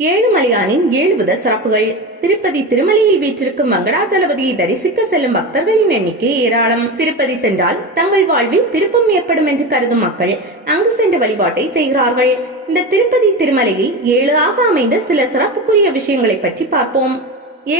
ஏழுமலையானின் 7 சிறப்புகள். திருப்பதி திருமலையில் வீற்றிருக்கும் வெங்கடாஜலபதியை தரிசிக்க செல்லும் பக்தர்களின் எண்ணிக்கை ஏராளம். திருப்பதி சென்றால் தங்கள் வாழ்வில் திருப்பம் ஏற்படும் என்று கருதும் மக்கள் அங்கு சென்று வழிபாட்டை செய்கிறார்கள். இந்த திருப்பதி திருமலையில் 7 ஆக அமைந்த சில சிறப்புக்குரிய விஷயங்களை பற்றி பார்ப்போம்.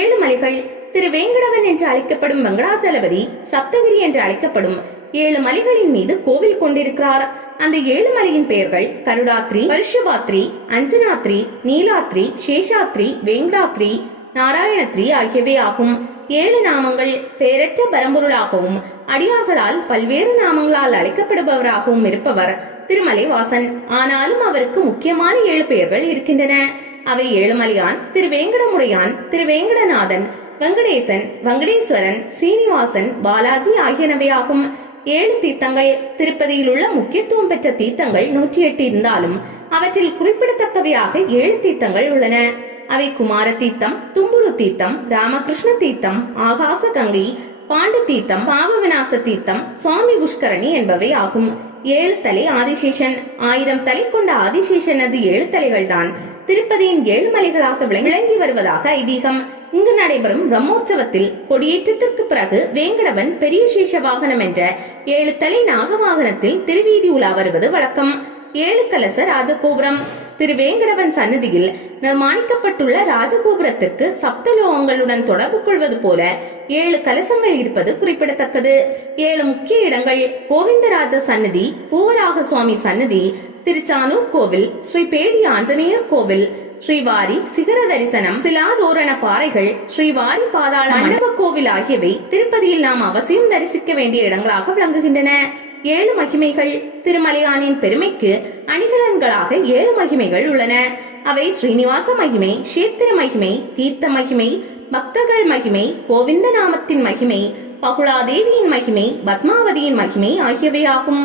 7 மலைகள். திருவேங்கடவன் என்று அழைக்கப்படும் வெங்கடாஜலபதி சப்தகிரி என்று அழைக்கப்படும் 7 மலைகளின் மீது கோவில் கொண்டிருக்கிறார். அந்த 7 மலையின் பெயர்கள் கருடாத்ரி, வருஷபாத்ரி, அஞ்சனாத்ரி, நீலாத்ரி, சேஷாத்ரி, வேங்கடாத்ரி, நாராயணத்ரி ஆகியவை ஆகும். 7 நாமங்கள் பெயரற்ற பரம்பொருளாகவும் அடியார்களால் பல்வேறு நாமங்களால் அழைக்கப்படுபவராகவும் இருப்பவர் திருமலை வாசன். ஆனாலும் அவருக்கு முக்கியமான 7 பெயர்கள் இருக்கின்றன. அவை ஏழுமலையான், திருவேங்கடமுடையான், திருவேங்கடநாதன், வெங்கடேசன், வெங்கடேஸ்வரன், சீனிவாசன், பாலாஜி ஆகியனவை ஆகும். 7 தீர்த்தங்கள். திருப்பதியில் உள்ள முக்கியத்துவம் பெற்ற தீர்த்தங்கள் 108 இருந்தாலும் அவற்றில் குறிப்பிடத்தக்கவையாக 7 தீர்த்தங்கள் உள்ளன. அவை குமார தீர்த்தம், தும்புரு தீர்த்தம், ராமகிருஷ்ண தீர்த்தம், ஆகாச கங்கை, பாண்டு தீர்த்தம், பாவ விநாச தீர்த்தம், சுவாமி புஷ்கரணி என்பவை ஆகும். 7 தலை ஆதிசேஷன். 1000 தலை கொண்ட ஆதிசேஷனது 7 தலைகள் தான் திருப்பதியின் 7 மலைகளாக விளங்கி வருவதாக ஐதீகம். இங்கு நடைபெறும் பிரம்மோற்சவத்தில் கொடியேற்றத்திற்கு பிறகு வேங்கடவன் பெரிய சேஷ வாகனம் என்ற 7 தலை நாக வாகனத்தில் திருவீதி உலா வருவது வழக்கம். 7 கலச ராஜகோபுரம். திருவேங்கடவன் சன்னதியில் நிர்மாணிக்கப்பட்டுள்ள ராஜகோபுரத்திற்கு சப்தலோகங்களுடன் தொடர்பு கொள்வது போல 7 கலசங்கள் இருப்பது குறிப்பிடத்தக்கது. 7 முக்கிய இடங்கள்: கோவிந்தராஜ சன்னதி, பூவராக சுவாமி சன்னதி, திருச்சானூர் கோவில், ஸ்ரீ பேடி ஆஞ்சநேயர் கோவில், ஸ்ரீவாரி சிகர தரிசனம், சிலாதோரண பாறைகள், ஸ்ரீவாரி பாதாள மண்டப கோவில் ஆகியவை திருப்பதியில் நாம் அவசியம் தரிசிக்க வேண்டிய இடங்களாக விளங்குகின்றன. 7 மகிமைகள். திருமலையானின் பெருமைக்கு அணிகலன்களாக 7 மகிமைகள் உள்ளன. அவை ஸ்ரீனிவாச மகிமை, கஷேத்திர மகிமை, தீர்த்த மகிமை, பக்தர்கள் மகிமை, கோவிந்த நாமத்தின் மகிமை, பகுலாதேவியின் மகிமை, பத்மாவதியின் மகிமை ஆகியவை ஆகும்.